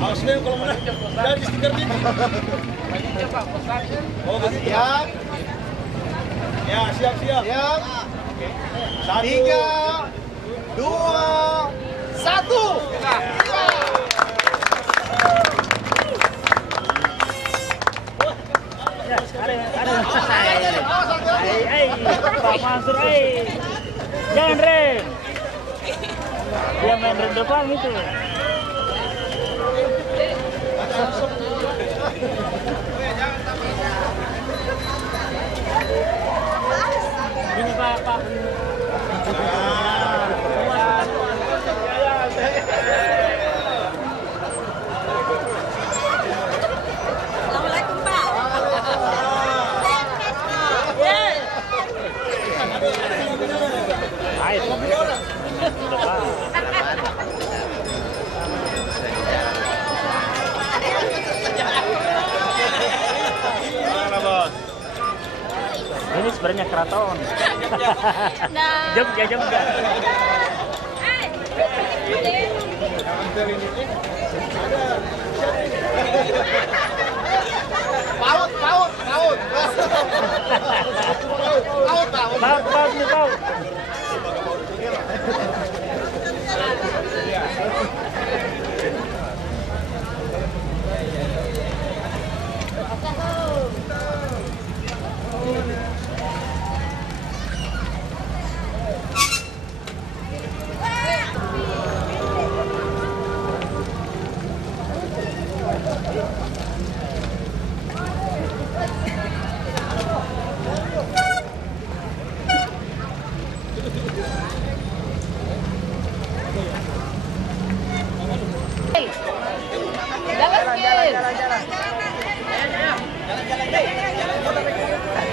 Awas nih kalau menang. Jadi stiker ini. Oh, siap. Ya, siap. Siap. 3, 2, 1. Pak Mansur, jangan rem. Dia main rem depan itu. Ini Pak. Assalamualaikum Pak. Ayo. Depan. Ini sebenarnya keraton. Jogja. Paut. Paut.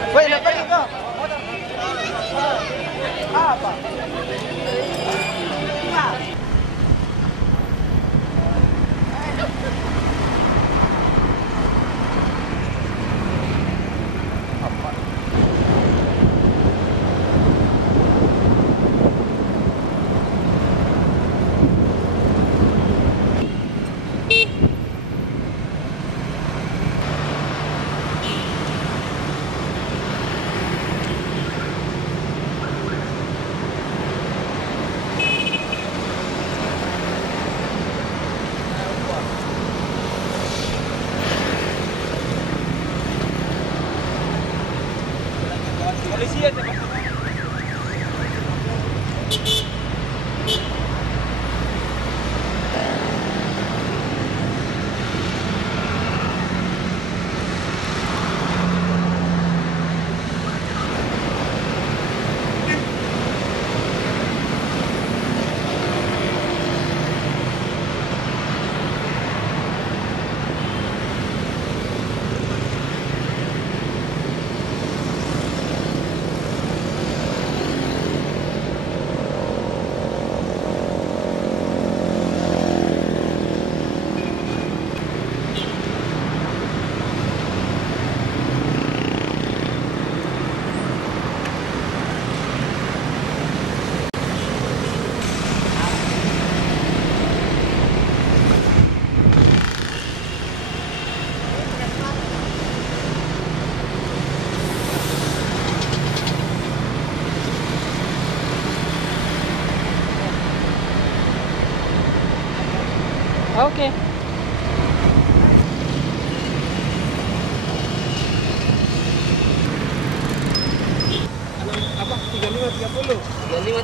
Woi, udah pergi kok. Apa? Polisi ya, Pak. Oke. Apa? 35 30. 35